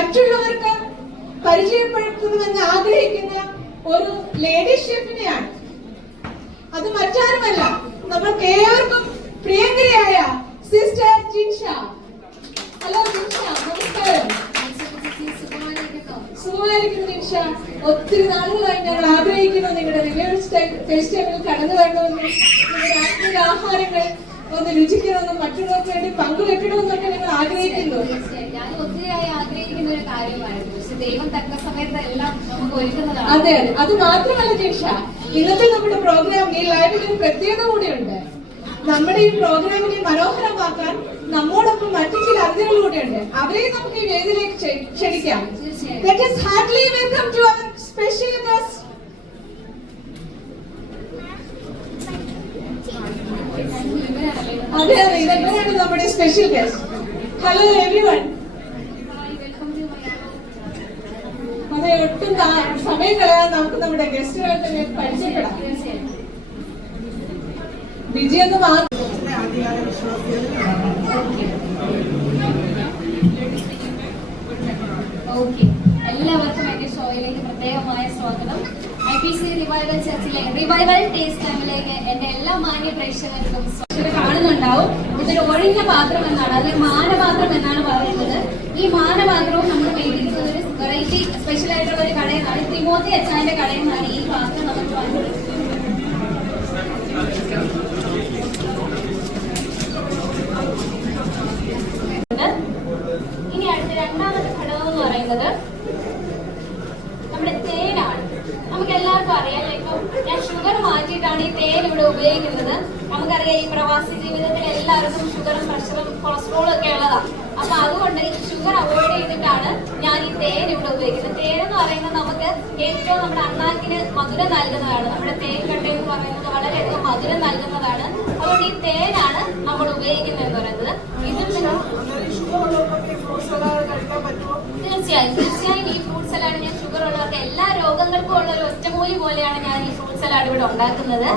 മറ്റുള്ളവർക്ക് പരിചയപ്പെടുത്തണമെന്ന് ആഗ്രഹിക്കുന്ന ഒരു ലേഡി ഷെഫിനെയാണ്. അത് മറ്റാരുമല്ല, നമ്മൾക്ക് ഏവർക്കും പ്രിയങ്കരിയായ സിസ്റ്റർ ജിൻഷ. ഹലോ ജിൻഷ, നമസ്കാരം. സുഖമായിരിക്കുന്നു ജിൻഷ. ഒത്തിരി നാളുകളായി ഞങ്ങൾ ആഗ്രഹിക്കുന്നു നിങ്ങളുടെ റിവ്യൂസ് ഫെസ്റ്റിവലിൽ കടന്നു വരണമെന്നും നിങ്ങളുടെ ആത്മീയ ആഹാരങ്ങൾ ഒന്ന് രുചിക്കണമെന്നും മറ്റുള്ളവർക്ക് വേണ്ടി പങ്കുവെക്കണമെന്നൊക്കെ ഞങ്ങൾ ആഗ്രഹിക്കുന്നു. ഞാൻ ഒത്തിരിയായി ആഗ്രഹിക്കുന്ന ഒരു കാര്യമായിരുന്നു. പക്ഷെ ദൈവം തക്ക സമയത്ത് എല്ലാം നമുക്ക് ഒരുക്കുന്നതാണ്. അതെ, അത് മാത്രമല്ല ജിൻഷ, ഇന്നത്തെ നമ്മുടെ പ്രോഗ്രാമിൽ ഈ ലൈവിൽ ഒരു പ്രത്യേകത കൂടിയുണ്ട്. നമ്മുടെ ഈ പ്രോഗ്രാമിനെ മനോഹരമാക്കാൻ നമ്മോടൊപ്പം മറ്റു ചില അതിഥികൾ കൂടിയുണ്ട്. അവരെ നമുക്ക് ഈ വേദിയിലേക്ക് ക്ഷണിക്കാം. Let us heartily welcome to our special guest. അതെ അതെ, ഇവരാണ് നമ്മുടെ സ്പെഷ്യൽ ഗസ്റ്റ്. Hello everyone. അതെ, ഒട്ടും സമയം കളയാൻ നമുക്ക് നമ്മുടെ ഗസ്റ്റുകളെ തന്നെ പരിചയപ്പെടാം. വിജയെന്ന് മാത്രം. എല്ലാവർക്കും എന്റെ ഷോയിലേക്ക് പ്രത്യേകമായ സ്വാഗതം. IPC റിവൈവൽ ചർച്ചിലെ റിവൈവൽ ടേസ്റ്റ് ടൈമിലേക്ക് എന്റെ എല്ലാ മാന്യ പ്രേക്ഷകർക്കും കാണുന്നുണ്ടാവും. ഇതൊരു ഒഴിഞ്ഞ പാത്രം എന്നാണ്, അതിൽ മാനപാത്രം എന്നാണ് പറയുന്നത്. ഈ മാനപാത്രവും നമ്മൾ മേടിക്കുന്നത് ഒരു വെറൈറ്റി സ്പെഷ്യൽ ആയിട്ടുള്ള ഒരു കടയിൽ നിന്നാണ്. തിമോത്തി അച്ചാന്റെ കടയിൽ നിന്നാണ് ഈ പാത്രം നമുക്ക് വാങ്ങിക്കുന്നത്. ഇനി അടുത്ത രണ്ടാമത്തെ ഘടകം എന്ന് പറയുന്നത് നമ്മുടെ തേനാണ്. നമുക്ക് എല്ലാവർക്കും അറിയാം, ഇപ്പൊ ഞാൻ ഷുഗർ മാറ്റിയിട്ടാണ് ഈ തേൻ ഇവിടെ ഉപയോഗിക്കുന്നത്. നമുക്കറിയാം, ഈ പ്രവാസി ജീവിതത്തിൽ എല്ലാവർക്കും ഷുഗറും പ്രഷറും കൊളസ്ട്രോളും ഒക്കെ ഉള്ളതാണ്. അപ്പൊ അതുകൊണ്ട് ഈ ഷുഗർ അവോയ്ഡ് ചെയ്തിട്ടാണ് ഞാൻ ഈ തേൻ ഇവിടെ ഉപയോഗിക്കുന്നത്. തേൻ എന്ന് പറയുന്നത് നമുക്ക് ഏറ്റവും നമ്മുടെ അണ്ണാക്കിന് മധുരം നൽകുന്നതാണ്. നമ്മുടെ തേൻ കട്ട എന്ന് പറയുന്നത് വളരെയധികം മധുരം നൽകുന്നതാണ്. അതുകൊണ്ട് ഈ തേനാണ് നമ്മൾ ഉപയോഗിക്കുന്നത് എന്ന് പറയുന്നത്. തീർച്ചയായും ഈ ഫ്രൂട്ട് സലാഡ് ഞാൻ ഷുഗർ ഉള്ളവർക്ക് എല്ലാ രോഗങ്ങൾക്കും ഉള്ള ഒരു ഒറ്റമൂലി പോലെയാണ് ഞാൻ ഈ ഫ്രൂട്ട് സലാഡ് ഇവിടെ ഉണ്ടാക്കുന്നത്.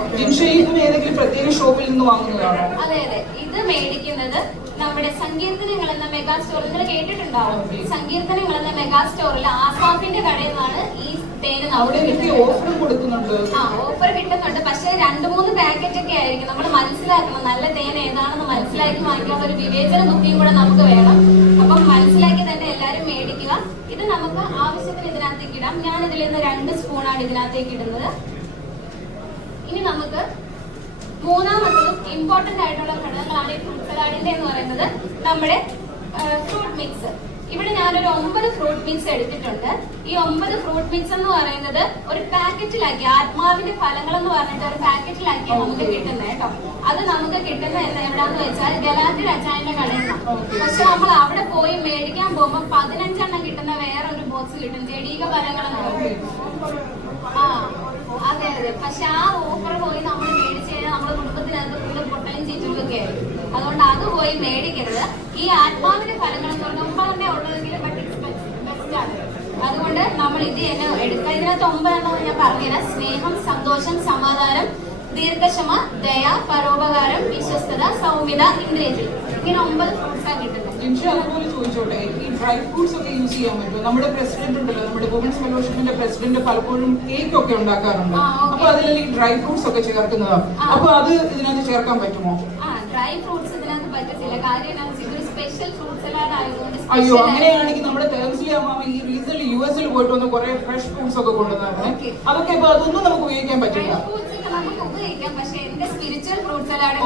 അതെ അതെ, ഇത് മേടിക്കുന്നത് നമ്മുടെ സങ്കീർത്തനങ്ങൾ എന്ന മെഗാ സ്റ്റോർ, നിങ്ങൾ കേട്ടിട്ടുണ്ടാവും. സങ്കീർത്തനങ്ങൾ എന്ന മെഗാ സ്റ്റോറിൽ ആസാഫിന്റെ കടയിൽ നിന്നാണ് ഈ തേന് ഓഫർ കിട്ടുന്നുണ്ട്. പക്ഷെ 2-3 പാക്കറ്റ് ഒക്കെ ആയിരിക്കും. നമ്മൾ മനസ്സിലാക്കണം, നല്ല തേൻ ഏതാണെന്ന് മനസ്സിലാക്കി വാങ്ങിക്കാനുള്ള ഒരു വിവേചന ബുദ്ധിയും കൂടെ നമുക്ക് വേണം. അപ്പം മനസ്സിലാക്കി തന്നെ എല്ലാവരും മേടിക്കുക. ഇത് നമുക്ക് ആവശ്യത്തിന് ഇതിനകത്തേക്ക് ഇടാം. ഞാൻ ഇതിൽ നിന്ന് 2 സ്പൂണാണ് ഇതിനകത്തേക്ക് ഇടുന്നത്. ഇനി നമുക്ക് മൂന്നാമത്തതും ഇമ്പോർട്ടന്റ് ആയിട്ടുള്ള ഘടകങ്ങളാണ് ഈ ഫ്രൂട്ട് സലാഡിന്റെ എന്ന് പറയുന്നത് നമ്മുടെ ഫ്രൂട്ട് മിക്സ്. ഇവിടെ ഞാനൊരു 9 ഫ്രൂട്ട് മിക്സ് എടുത്തിട്ടുണ്ട്. ഈ 9 ഫ്രൂട്ട് മിക്സ് എന്ന് പറയുന്നത് ഒരു പാക്കറ്റിലാക്കി, ആത്മാവിന്റെ ഫലങ്ങൾ എന്ന് പറഞ്ഞിട്ട് ഒരു പാക്കറ്റിലാക്കി നമുക്ക് കിട്ടുന്നത് കേട്ടോ. അത് നമുക്ക് കിട്ടുന്ന എവിടാന്ന് വെച്ചാൽ ഗലാത്തി അച്ചായന്റെ കടയിൽ നിന്നാണ്. പക്ഷെ നമ്മൾ അവിടെ പോയി മേടിക്കാൻ പോകുമ്പോൾ 15 എണ്ണം കിട്ടുന്ന വേറൊരു ബോക്സ് കിട്ടും, ജഡീക ഫലങ്ങളെന്ന് പറയും. അതെ അതെ, പക്ഷെ ആ ഓഫർ പോയി നമ്മൾ മേടിച്ചു കഴിഞ്ഞാൽ നമ്മുടെ കുടുംബത്തിനകത്ത് കൂടുതൽ പൊട്ടലും ചീറ്റുകളൊക്കെ ആയിരിക്കും. അതുകൊണ്ട് അത് പോയി മേടിക്കരുത്. ഈ ആത്മാവിന്റെ ഫലങ്ങൾ എന്ന് പറഞ്ഞാൽ 9 തന്നെ ഉള്ളതെങ്കിലും ബെസ്റ്റ് ആണ്. അതുകൊണ്ട് നമ്മൾ ഇത് തന്നെ എടുക്കുക. ഇതിനകത്ത് 9 എണ്ണം ഞാൻ പറഞ്ഞുതരാം. സ്നേഹം, സന്തോഷം, സമാധാനം, ദീർഘക്ഷമ, ദയ, പരോപകാരം, വിശ്വസ്തത, സൗമ്യത, ഇന്ദ്രിയത്തിൽ, ഇങ്ങനെ 9 ഫ്രൂട്ട്സാണ് കിട്ടുന്നത്. അതുപോലെ ചോദിച്ചോട്ടെ, ഈ ഡ്രൈ ഫ്രൂട്ട്സ് ഒക്കെ യൂസ് ചെയ്യാൻ പറ്റുമോ? നമ്മുടെ പ്രസിഡന്റ് ഉണ്ടല്ലോ, നമ്മുടെ വുമൻസ് ഫെലോഷിപ്പിന്റെ പ്രസിഡന്റ് പലപ്പോഴും കേക്ക് ഒക്കെ ഉണ്ടാക്കാറുണ്ട്. അപ്പൊ അതിൽ ഈ ഡ്രൈ ഫ്രൂട്ട്സ് ഒക്കെ ചേർക്കുന്നതാണ്. അപ്പൊ അത് ഇതിനകത്ത് ചേർക്കാൻ പറ്റുമോ? ഡ്രൈ ഫ്രൂട്ട്സ് ഇതിനകത്ത് പറ്റത്തില്ല. കാര്യം ഇതൊരു സ്പെഷ്യൽ ഫ്രൂട്ട് സലാഡ് ആയതുകൊണ്ട്. അയ്യോ, അങ്ങനെയാണെങ്കിൽ നമ്മുടെ തേംസിലെ അമ്മാമ ഈ റീസെന്റ് US പോയിട്ട് വന്ന് കുറെ ഫ്രഷ് ഫ്രൂട്ട്സ് ഒക്കെ കൊണ്ടുവന്നാണ്. അതൊക്കെ ഇപ്പൊ അതൊന്നും നമുക്ക് ഉപയോഗിക്കാൻ പറ്റില്ല. നമുക്ക് ഉപയോഗിക്കാം, പക്ഷെ എന്റെ സ്പിരിച്വൽ ഫ്രൂട്ട് സലാഡ്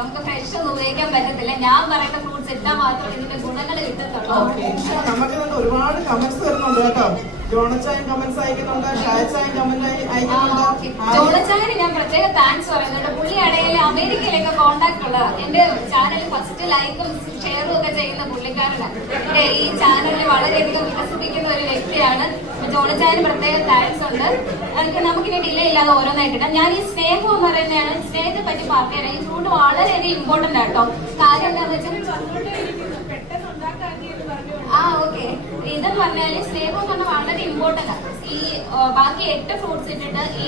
നമുക്ക് ഫ്രഷ് ഒന്നും ഉപയോഗിക്കാൻ പറ്റത്തില്ല. ഞാൻ പറയുന്ന ഫ്രൂട്ട്സ് ഇട്ടാൽ മാത്രമേ ഇതിന്റെ ഗുണങ്ങൾ കിട്ടത്തുള്ളൂ. നമുക്ക് ഒരുപാട് കമന്റ്സ് വരുന്നുണ്ട് കേട്ടോ. ജോണച്ചായൻ കമന്റ്സ് അയക്കുന്നുണ്ട്, ഷായച്ചായൻ കമന്റ് അയക്കുന്നുണ്ട്. ജോണച്ചായന് ഞാൻ പ്രത്യേക താങ്ക്സ് പറയുന്നുണ്ട്. പുള്ളിയാണെങ്കിൽ അമേരിക്കയിലൊക്കെ കോണ്ടാക്ട് ഉള്ളതാണ്. എന്റെ ചാനൽ ഫസ്റ്റ് ലൈക്കും ഷെയറും ഒക്കെ ചെയ്യുന്ന പുള്ളിക്കാരനാണ്. എന്റെ ഈ ചാനലിൽ വളരെയധികം വികസിപ്പിക്കുന്ന ഒരു വ്യക്തിയാണ്. ജോണച്ചായന് പ്രത്യേക താങ്ക്സ് ഉണ്ട്. നമുക്കിനി ഡിലേ ഇല്ലാതെ ഓരോന്നായിട്ടിടാം. ഞാൻ ഈ സ്നേഹം എന്ന് പറയുന്നതാണ്, സ്നേഹത്തെ പറ്റി പറഞ്ഞുതരാം. ഈ ഫ്രൂട്ട് വളരെയധികം ഇമ്പോർട്ടന്റ് ആട്ടോ. കാര്യം എന്താണെന്ന് വെച്ചാൽ ഓക്കെ, ഇതെന്ന് പറഞ്ഞാല് സ്നേഹം എന്ന് പറഞ്ഞാൽ വളരെ ഇമ്പോർട്ടന്റ് ആണ്. ഈ ബാക്കി 8 ഫ്രൂട്ട്സ് ഇട്ടിട്ട് ഈ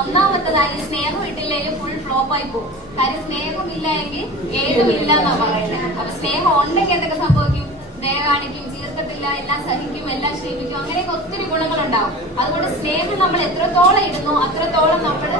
ഒന്നാമത്തതായി സ്നേഹം ഇട്ടില്ലെങ്കിൽ ഫുൾ ഫ്ലോപ്പ് ആയി പോകും. കാര്യം സ്നേഹം ഇല്ല എങ്കിൽ ഏതും ഇല്ല എന്നാ പറയുന്നത്. അപ്പൊ സ്നേഹം ഉണ്ടെങ്കിൽ എന്തൊക്കെ സംഭവിക്കും? ദയ കാണിക്കും, ചീർക്കത്തില്ല, എല്ലാം സഹിക്കും, എല്ലാം ക്ഷമിക്കും, അങ്ങനെയൊക്കെ ഒത്തിരി ഗുണങ്ങളുണ്ടാവും. അതുകൊണ്ട് സ്നേഹം നമ്മൾ എത്രത്തോളം ഇടുന്നു അത്രത്തോളം നമ്മൾ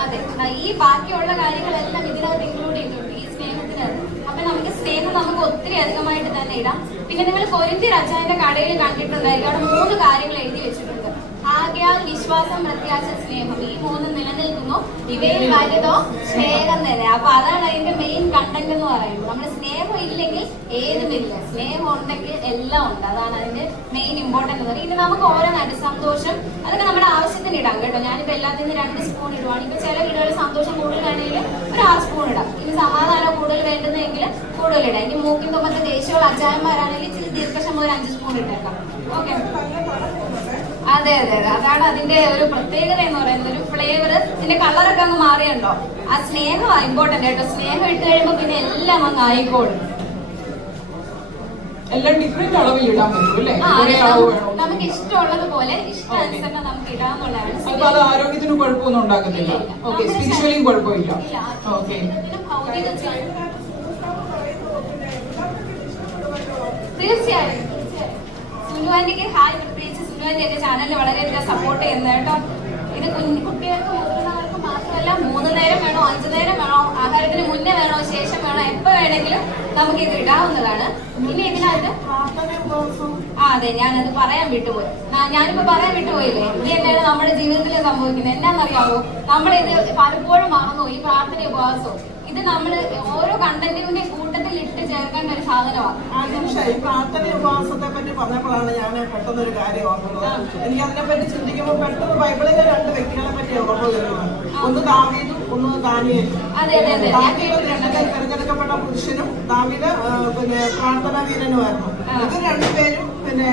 അതെ ഈ ബാക്കിയുള്ള കാര്യങ്ങളെല്ലാം ഇതിനകത്ത് ഇൻക്ലൂഡ് ചെയ്തിട്ടുണ്ട് ഈ സ്നേഹത്തിനകത്ത്. അപ്പൊ നമുക്ക് സ്നേഹം നമുക്ക് ഒത്തിരി അധികമായിട്ട് തന്നെ ഇടാം. പിന്നെ നിങ്ങൾ കൊരിന്ത്യർ അച്ചായന്റെ കടയിൽ കണ്ടിട്ടുണ്ടായിരിക്കും, അവിടെ 3 കാര്യങ്ങൾ എഴുതി വെച്ചിട്ടുണ്ട്. ആകയാൽ വിശ്വാസം, പ്രത്യാശ, സ്നേഹം, ഈ 3 നിലനിൽക്കുന്നു, ഇവയിൽ വലുതോ സ്നേഹം തന്നെ. അപ്പൊ അതാണ് അതിന്റെ മെയിൻ കണ്ടന്റ് എന്ന് പറയുന്നത്. നമ്മൾ സ്നേഹം ഇല്ലെങ്കിൽ ഏതുമില്ല, സ്നേഹം ഉണ്ടെങ്കിൽ എല്ലാം ഉണ്ട്. അതാണ് അതിന്റെ മെയിൻ ഇമ്പോർട്ടന്റ് എന്ന് പറയുന്നത്. ഇനി നമുക്ക് ഓരോന്നായിട്ട് സന്തോഷം അതൊക്കെ നമ്മുടെ ആവശ്യത്തിന് ഇടാം കേട്ടോ. ഞാനിപ്പോ എല്ലാത്തിനും 2 സ്പൂൺ ഇടുവാണ്. ഇപ്പൊ ചില വീടുകളിൽ സന്തോഷം കൂടുതൽ വേണമെങ്കിൽ ഒരു 6 സ്പൂൺ ഇടാം. ഇനി സമാധാനം കൂടുതൽ വേണ്ടുന്നതെങ്കിൽ കൂടുതൽ ഇടാം. ഇനി മൂക്കിൻ തുമ്പത്തെ ദേഷ്യമുള്ള അച്ചായന്മാരാണെങ്കിൽ ഇച്ചിരി ദീർഘക്ഷമ ഒരു 5 സ്പൂൺ ഇട്ടേക്കാം. ഓക്കെ, അതെ അതെ അതെ, അതാണ് അതിന്റെ ഒരു പ്രത്യേകത എന്ന് പറയുന്നത്. ഒരു ഫ്ലേവർ, ഇതിന്റെ കളറൊക്കെ അങ്ങ് മാറിയുണ്ടോ. ആ സ്നേഹമാണ് ഇമ്പോർട്ടന്റ് കേട്ടോ. സ്നേഹം ഇട്ട് കഴിയുമ്പോ പിന്നെ എല്ലാം അങ്ങ് ആയിക്കോളും. എല്ലാം ഡിഫറെന്റ് അളവിൽ ഇടാൻ പറ്റും അല്ലേ? നമുക്ക് ഇഷ്ടമുള്ളത് പോലെ ഇഷ്ടാനുസരണം നമുക്ക് ഇടാന്നുള്ളതാണ്. അപ്പൊ അത് ആരോഗ്യത്തിന് കുഴപ്പമൊന്നും ഉണ്ടാക്കത്തില്ല. ഓക്കെ, സ്പിരിച്വലിയും കുഴപ്പമില്ല. ഓക്കെ, തീർച്ചയായും സുനുവാന്റിക്ക് ഹായ്. പ്രത്യേകിച്ച് സുനുവാന്റി എന്റെ ചാനലിൽ വളരെയധികം സപ്പോർട്ട് ചെയ്യുന്നത് കേട്ടോ. ഇത് കുട്ടികൾക്ക് മുതിർന്നവർക്ക് മാത്രമല്ല, 3 നേരം വേണോ 5 നേരം വേണോ, ആഹാരത്തിന് മുന്നേ വേണോ ശേഷം വേണോ, എപ്പോ വേണമെങ്കിലും നമുക്ക് ഇത് ഇടാവുന്നതാണ്. ഇനി ഇതിനകത്ത് അതെ, ഞാനത് പറയാൻ വിട്ടുപോയി. ഞാനിപ്പോ പറയാൻ വിട്ടുപോയില്ലേ. ഇനി എന്താണ് നമ്മുടെ ജീവിതത്തിൽ സംഭവിക്കുന്നത് എന്നാന്നറിയാമോ? നമ്മളിത് പലപ്പോഴും മറന്നു. ഈ പ്രാർത്ഥന ഉപവാസവും ഇത് നമ്മൾ ഓരോ കണ്ടന്റിന്റെ കൂട്ടത്തിൽ ഇട്ട് ചേർക്കേണ്ട ഒരു സാധനമാണ്. ഈ പ്രാർത്ഥന ഉപവാസത്തെ പറ്റി പറഞ്ഞപ്പോഴാണ് ഞാൻ പെട്ടെന്നൊരു കാര്യം ഓർക്കുന്നത്. എനിക്ക് അതിനെ പറ്റി ചിന്തിക്കുമ്പോൾ പെട്ടെന്ന് ബൈബിളിലെ 2 വ്യക്തികളെ പറ്റി ഓർമ്മ വരുന്നത്. ഒന്ന് ദാവീദും ഒന്ന് ദാനിയേലും. തെരഞ്ഞെടുക്കപ്പെട്ട പുരുഷനും ദാവീദ് പിന്നെ പ്രാർത്ഥനാ വീരനുമായിരുന്നു. ഇവർ 2 പേരും പിന്നെ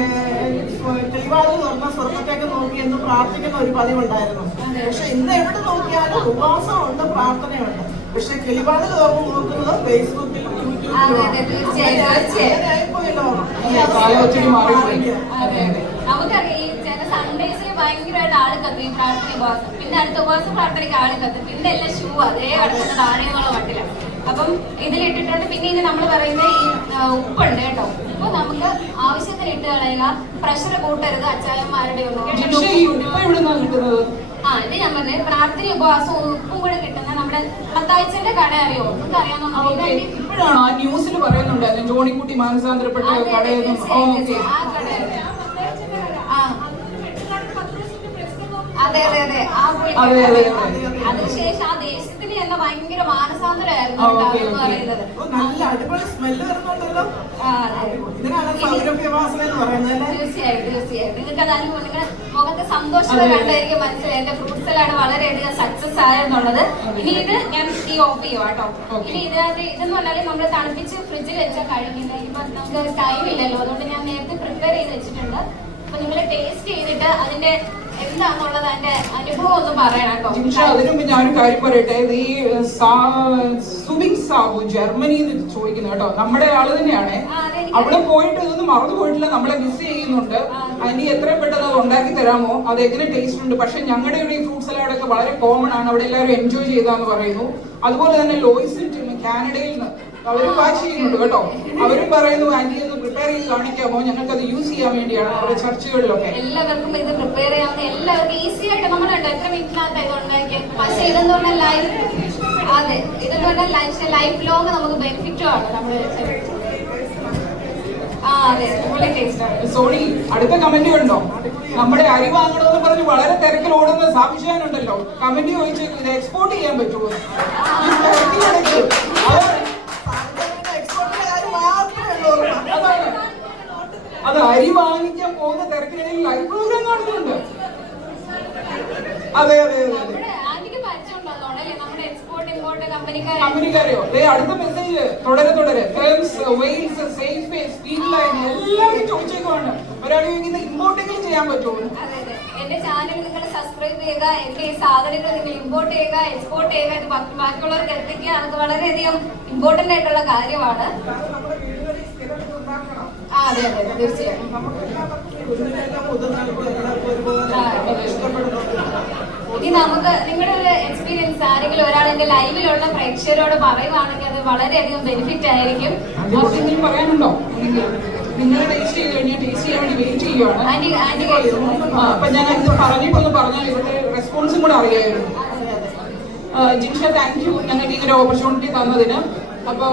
കിളിവാതിൽ തുറന്ന സ്വർഗത്തേക്ക് നോക്കി എന്ന് പ്രാർത്ഥിക്കുന്ന ഒരു പതിവുണ്ടായിരുന്നു. പക്ഷെ ഇന്ന് എവിടെ നോക്കിയാലും ഉപവാസമുണ്ട്, പ്രാർത്ഥനയുണ്ട്. പക്ഷെ കിളിവാതിൽ തുറന്ന് നോക്കുന്നത് ഫേസ്ബുക്കിലും നമുക്കറിയാം ഈ ചില സൺഡേസിൽ ഭയങ്കരമായിട്ട് ആള് കത്തും ഈ പ്രാർത്ഥന ഉപവാസം. പിന്നെ അടുത്ത ഉപവാസം പ്രാർത്ഥനയ്ക്ക് ആള് കത്തും. പിന്നെ എല്ലാം ഷൂ അതേ കിടക്കുന്ന താഴെയുള്ള മട്ടില്ല. അപ്പം ഇതിലിട്ടിട്ടുണ്ട്. പിന്നെ ഇനി നമ്മൾ പറയുന്ന ഈ ഉപ്പുണ്ട് കേട്ടോ. ഉപ്പ് നമുക്ക് ആവശ്യത്തിന് ഇട്ട് കളയുക. പ്രഷർ കൂട്ടരുത് അച്ചായന്മാരുടെ ഒന്നും. ഇത് ഞാൻ പറഞ്ഞ പ്രാർത്ഥന ഉപവാസവും ഉപ്പും കൂടെ കിട്ടുന്ന നമ്മുടെ മത്തായിച്ചന്റെ കട അറിയോ? നിങ്ങൾക്ക് അറിയാവുന്ന ഇപ്പോഴാണോ ആ ന്യൂസിൽ പറയുന്നുണ്ടായിരുന്നു ജോണിക്കുട്ടി മാനസാന്തരപ്പെട്ട കടയൊന്നും? അതെ അതെ അതെ, ആ അതിനുശേഷം ആ ദേശത്തിന് തന്നെ ഭയങ്കര മാനസാന്തരമായിരുന്നു പറയുന്നത്. നല്ല അടിപൊളി സ്മെല്ല് വരുന്നുണ്ടല്ലോ. തീർച്ചയായും തീർച്ചയായും നിങ്ങൾക്ക് അത് അനുഭവം, നിങ്ങളുടെ മുഖത്തെ സന്തോഷത കണ്ടായിരിക്കും മനസ്സിലായി. എന്റെ ഫ്രൂട്ട്സിലാണ് വളരെയധികം സക്സസ് ആയെന്നുള്ളത്. ഇനി ഇത് ഞാൻ ഓഫ് ചെയ്യുക കേട്ടോ. ഇനി ഇതിനകത്ത് ഇതെന്ന് പറഞ്ഞാൽ നമ്മൾ തണുപ്പിച്ച് ഫ്രിഡ്ജിൽ വെച്ചാൽ കഴിക്കുന്നത്. ഇപ്പൊ നമുക്ക് ടൈം ഇല്ലല്ലോ, അതുകൊണ്ട് ഞാൻ നേരത്തെ പ്രിപ്പയർ ചെയ്ത് വെച്ചിട്ടുണ്ട്. അപ്പൊ നിങ്ങൾ ടേസ്റ്റ് ചെയ്തിട്ട് അതിന്റെ എന്താന്നുള്ളത് അതിന്റെ അനുഭവം ഒന്ന് പറയണം കേട്ടോ. അതിനു മുമ്പ് ഞാനൊരു കാര്യം പറയട്ടെ. ഈ സുബിങ് സാബു ജർമ്മനിയിൽ ചോദിക്കുന്നു കേട്ടോ. നമ്മുടെ ആള് തന്നെയാണ്. അവിടെ പോയിട്ട് ഇതൊന്നും മറന്നു പോയിട്ടില്ല, നമ്മളെ മിസ് ചെയ്യുന്നുണ്ട്. അതിന് എത്രയും പെട്ടെന്ന് അത് ഉണ്ടാക്കി തരാമോ? അത് എങ്ങനെ ടേസ്റ്റ് ഉണ്ട്? പക്ഷെ ഞങ്ങളുടെ ഇവിടെ ഈ ഫ്രൂട്ട് സലാഡൊക്കെ വളരെ കോമൺ ആണ്, അവിടെ എല്ലാവരും എൻജോയ് ചെയ്താന്ന് പറയുന്നു. അതുപോലെ തന്നെ ലോയ്സും കാനഡയിൽ നിന്ന് അവരും വാച്ച് ചെയ്യുന്നുണ്ട് കേട്ടോ. അവരും പറയുന്നു ആന്റി ഒന്ന് പ്രിപ്പയർ ചെയ്ത് കാണിക്കാമോ, ഞങ്ങൾക്ക് അത് യൂസ് ചെയ്യാൻ വേണ്ടിയാണ് നമ്മുടെ ചർച്ചകളിലൊക്കെ. എല്ലാവർക്കും ഇത് പ്രിപ്പയർ ചെയ്യാവുന്ന, എല്ലാവർക്കും ഈസി ആയിട്ട് നമ്മളുണ്ട്. എത്ര മിനിറ്റിനകത്ത് ഇത് ഉണ്ടാക്കിയത്. പക്ഷെ ഇതെന്ന് പറഞ്ഞാൽ ലൈഫ്, അതെ ഇതെന്ന് പറഞ്ഞാൽ ലൈഫ് ലോങ് നമുക്ക് ബെനിഫിറ്റും ആണ്. നമ്മള് സോണി അടുത്ത കമന്റ് കണ്ടോ? നമ്മുടെ അരി വാങ്ങണമെന്ന് പറഞ്ഞ് വളരെ തിരക്കിൽ ഓടുന്ന സാഭിഷാനുണ്ടല്ലോ. കമന്റ് ചോദിച്ചേക്കും ഇത് എക്സ്പോർട്ട് ചെയ്യാൻ പറ്റുമോ? അത് അരി വാങ്ങിക്കാൻ പോകുന്ന തിരക്കിനിടയിൽ ലൈവ് പ്രോഗ്രാം കാണുന്നുണ്ട്. അതെ അതെ അതെ അതെ, കമ്പനിക്കാരെയോ? അടുത്ത മെസ്സേജ് തുടരെ വെയിൽസ് സേഫ് സ്പീഡ് ലൈൻ എല്ലാവരും ചോദിച്ചേക്കുവാണ്. ഒരാൾ ചോദിക്കുന്നത് ഇമ്പോർട്ടെങ്കിലും ചെയ്യാൻ പറ്റുമോ? എന്റെ ചാനൽ നിങ്ങൾ സബ്സ്ക്രൈബ് ചെയ്യുക, എന്റെ ഈ സാധനങ്ങൾ നിങ്ങൾ ഇമ്പോർട്ട് ചെയ്യുക, എക്സ്പോർട്ട് ചെയ്യുക, ഇത് ബാക്കിയുള്ളവർക്ക് എത്തിക്കുക. അതൊക്കെ വളരെയധികം ഇമ്പോർട്ടന്റ് ആയിട്ടുള്ള കാര്യമാണ്. അതെ അതെ തീർച്ചയായും. ഇനി നമുക്ക് നിങ്ങളുടെ ഒരു എക്സ്പീരിയൻസ് ആരെങ്കിലും ഒരാൾ എന്റെ ലൈവിലുള്ള പ്രേക്ഷകരോട് പറയുവാണെങ്കിൽ അത് വളരെയധികം ബെനിഫിറ്റ് ആയിരിക്കും. പറയാനുണ്ടോ? നിങ്ങൾ ടേസ്റ്റ് ചെയ്ത് കഴിഞ്ഞാൽ ടേസ്റ്റ് ചെയ്യാൻ വേണ്ടി വെയിറ്റ് ചെയ്യുവാണ്. ആന്റി കഴിച്ചു. അപ്പൊ ഞാൻ ഇത് പറഞ്ഞിട്ടൊന്ന് പറഞ്ഞാൽ ഇവരുടെ റെസ്പോൺസും കൂടെ അറിയായിരുന്നു. ജിൻഷ, താങ്ക് യു ഞങ്ങൾക്ക് ഇങ്ങനെ ഓപ്പർച്യൂണിറ്റി തന്നതിന്. അപ്പൊ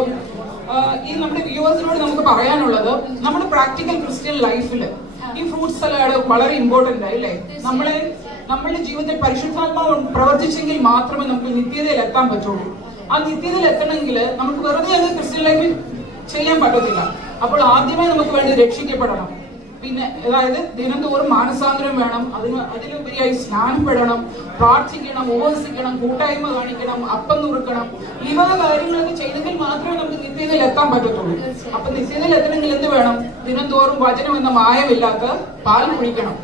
ഈ നമ്മുടെ വ്യൂവേഴ്സിനോട് നമുക്ക് പറയാനുള്ളത്, നമ്മുടെ പ്രാക്ടിക്കൽ ക്രിസ്ത്യൻ ലൈഫിൽ ഈ ഫ്രൂട്ട് സലാഡ് വളരെ ഇമ്പോർട്ടന്റ് ആയില്ലേ? നമ്മളുടെ ജീവിതത്തിൽ പരിശുദ്ധാത്മാവ് പ്രവർത്തിച്ചെങ്കിൽ മാത്രമേ നമുക്ക് നിത്യതയിൽ എത്താൻ പറ്റുള്ളൂ. ആ നിത്യതയിൽ എത്തണമെങ്കിൽ നമുക്ക് വെറുതെ അത് ക്രിസ്ത്യൻ ലൈഫിൽ ചെയ്യാൻ പറ്റത്തില്ല. അപ്പോൾ ആദ്യമേ നമുക്ക് വേണ്ടി രക്ഷിക്കപ്പെടണം. പിന്നെ അതായത് ദിനംതോറും മാനസാന്തരം വേണം. അതിലുപരിയായി സ്നാനപ്പെടണം, പ്രാർത്ഥിക്കണം, ഉപവസിക്കണം, കൂട്ടായ്മ കാണിക്കണം, അപ്പം നുറുക്കണം. ഈ വക കാര്യങ്ങളൊക്കെ ചെയ്തെങ്കിൽ മാത്രമേ നമുക്ക് നിത്യതയിൽ എത്താൻ പറ്റത്തുള്ളൂ. അപ്പൊ നിത്യതയിൽ എത്തണമെങ്കിൽ എന്ത് വേണം? ദിനംതോറും വചനം എന്ന മായമില്ലാത്ത പാൽ കുടിക്കണം.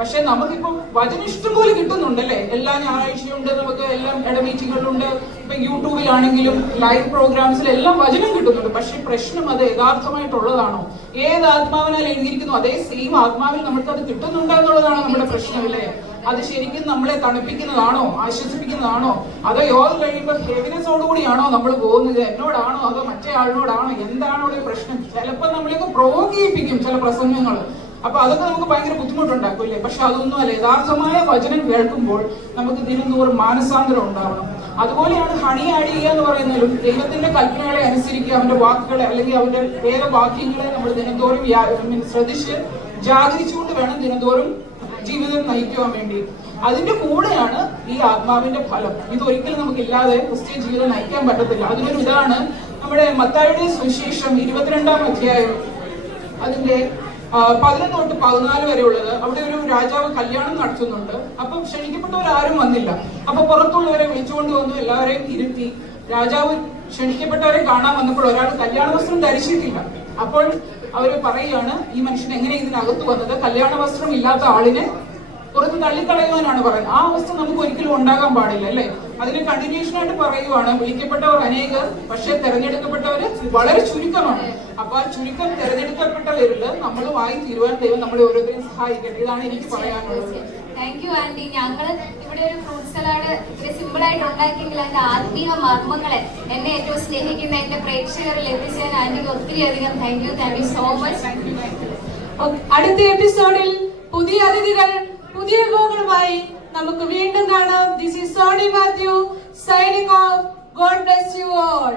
പക്ഷെ നമുക്കിപ്പം വചനം ഇഷ്ടംപോലെ കിട്ടുന്നുണ്ടല്ലേ? എല്ലാ ഞായറാഴ്ചയും ഉണ്ട്, നമുക്ക് എല്ലാം ഇടമീറ്റിങ്ങുകളുണ്ട്. ഇപ്പൊ യൂട്യൂബിലാണെങ്കിലും ലൈവ് പ്രോഗ്രാംസിലെല്ലാം വചനം കിട്ടുന്നുണ്ട്. പക്ഷെ പ്രശ്നം അത് യഥാർത്ഥമായിട്ടുള്ളതാണോ? ഏത് ആത്മാവിനാൽ എഴുതിയിരിക്കുന്നു അതേ സെയിം ആത്മാവിൽ നമുക്ക് അത് കിട്ടുന്നുണ്ടോ എന്നുള്ളതാണ് നമ്മുടെ പ്രശ്നമില്ലേ? അത് ശരിക്കും നമ്മളെ തണുപ്പിക്കുന്നതാണോ, ആശ്വസിപ്പിക്കുന്നതാണോ? അതോ യോഗ കഴിയുമ്പോൾ ഹെവിനെസോടുകൂടിയാണോ നമ്മൾ പോകുന്നത്? എന്നോടാണോ അതോ മറ്റേ ആളിനോടാണോ? എന്താണ് അവിടെ പ്രശ്നം? ചിലപ്പോൾ നമ്മളെയൊക്കെ പ്രൊവോക്ക് ചെയ്യിപ്പിക്കും ചില പ്രസംഗങ്ങൾ. അപ്പൊ അതൊക്കെ നമുക്ക് ഭയങ്കര ബുദ്ധിമുട്ടുണ്ടാക്കില്ലേ? പക്ഷെ അതൊന്നും അല്ല. യഥാർത്ഥമായ വചനം കേൾക്കുമ്പോൾ നമുക്ക് ദിനംതോറും മാനസാന്തരം ഉണ്ടാവണം. അതുപോലെയാണ് ഹണി ആഡ് ചെയ്യുക എന്ന് പറയുന്നതിലും ദൈവത്തിന്റെ കൽപ്പനകളെ അനുസരിക്കുക, അവന്റെ വാക്കുകളെ അല്ലെങ്കിൽ അവന്റെ വേദവാക്യങ്ങളെ നമ്മൾ ദിനംതോറും ശ്രദ്ധിച്ച് ജാഗരിച്ചുകൊണ്ട് വേണം ദിനംതോറും ജീവിതം നയിക്കുവാൻ വേണ്ടി. അതിന്റെ കൂടെയാണ് ഈ ആത്മാവിന്റെ ഫലം. ഇതൊരിക്കലും നമുക്കില്ലാതെ ക്രിസ്ത്യൻ ജീവിതം നയിക്കാൻ പറ്റത്തില്ല. അതിനൊരു ഇതാണ് നമ്മുടെ മത്തായിയുടെ സുവിശേഷം 22-ാം അധ്യായം അതിന്റെ 11 തൊട്ട് 14 വരെ ഉള്ളത്. അവിടെ ഒരു രാജാവ് കല്യാണം നടത്തുന്നുണ്ട്. അപ്പൊ ക്ഷണിക്കപ്പെട്ടവരാരും വന്നില്ല. അപ്പൊ പുറത്തുള്ളവരെ വിളിച്ചുകൊണ്ട് വന്നു, എല്ലാവരെയും ഇരുത്തി. രാജാവ് ക്ഷണിക്കപ്പെട്ടവരെ കാണാൻ വന്നപ്പോൾ ഒരാൾ കല്യാണ വസ്ത്രം ധരിച്ചിട്ടില്ല. അപ്പോൾ അവര് പറയുകയാണ്, ഈ മനുഷ്യൻ എങ്ങനെ ഇതിനകത്ത് വന്നത്? കല്യാണ വസ്ത്രം ഇല്ലാത്ത ആളിനെ പുറത്ത് തള്ളിക്കളയുവാനാണ് പറയുന്നത്. ആ അവസ്ഥ നമുക്ക് ഒരിക്കലും ഉണ്ടാകാൻ പാടില്ല അല്ലെ? അതിന് കണ്ടിന്യൂഷൻ ആയിട്ട് പറയുവാണ്, വിളിക്കപ്പെട്ടവർ അനേകർ, പക്ഷെ തെരഞ്ഞെടുക്കപ്പെട്ടവര് വളരെ ചുരുക്കമാണ്. അപ്പൊ ആ ചുരുക്കം തെരഞ്ഞെടുക്കപ്പെട്ടവരില് നമ്മളുമായി തീരുവാൻ ദൈവം നമ്മളെ ഓരോരുത്തരെയും സഹായിക്കട്ടെ. ഇതാണ് എനിക്ക് പറയാനുള്ളത്. Thank you aunty. ഞങ്ങള് ഇവിടെ ഒരു ഫ്രൂട്ട് സലാഡ് ഇത്ര സിമ്പിൾ ആയിട്ട് ഉണ്ടാക്കിയെങ്കിൽ അതിന്റെ ആത്മീയ മർമ്മങ്ങളെ എന്നെ ഏറ്റവും സ്നേഹിക്കുന്ന എന്റെ പ്രേക്ഷകരിൽ എത്തിച്ചതിന് ആന്റിക്ക് ഒത്തിരി അധികം താങ്ക് യു സോ മച്ച്. അടുത്ത എപ്പിസോഡിൽ പുതിയ അതിഥികൾ, പുതിയ വിഭവങ്ങളുമായി നമുക്ക് വീണ്ടും കാണാം. This is Sony Mathew signing off. God bless you all.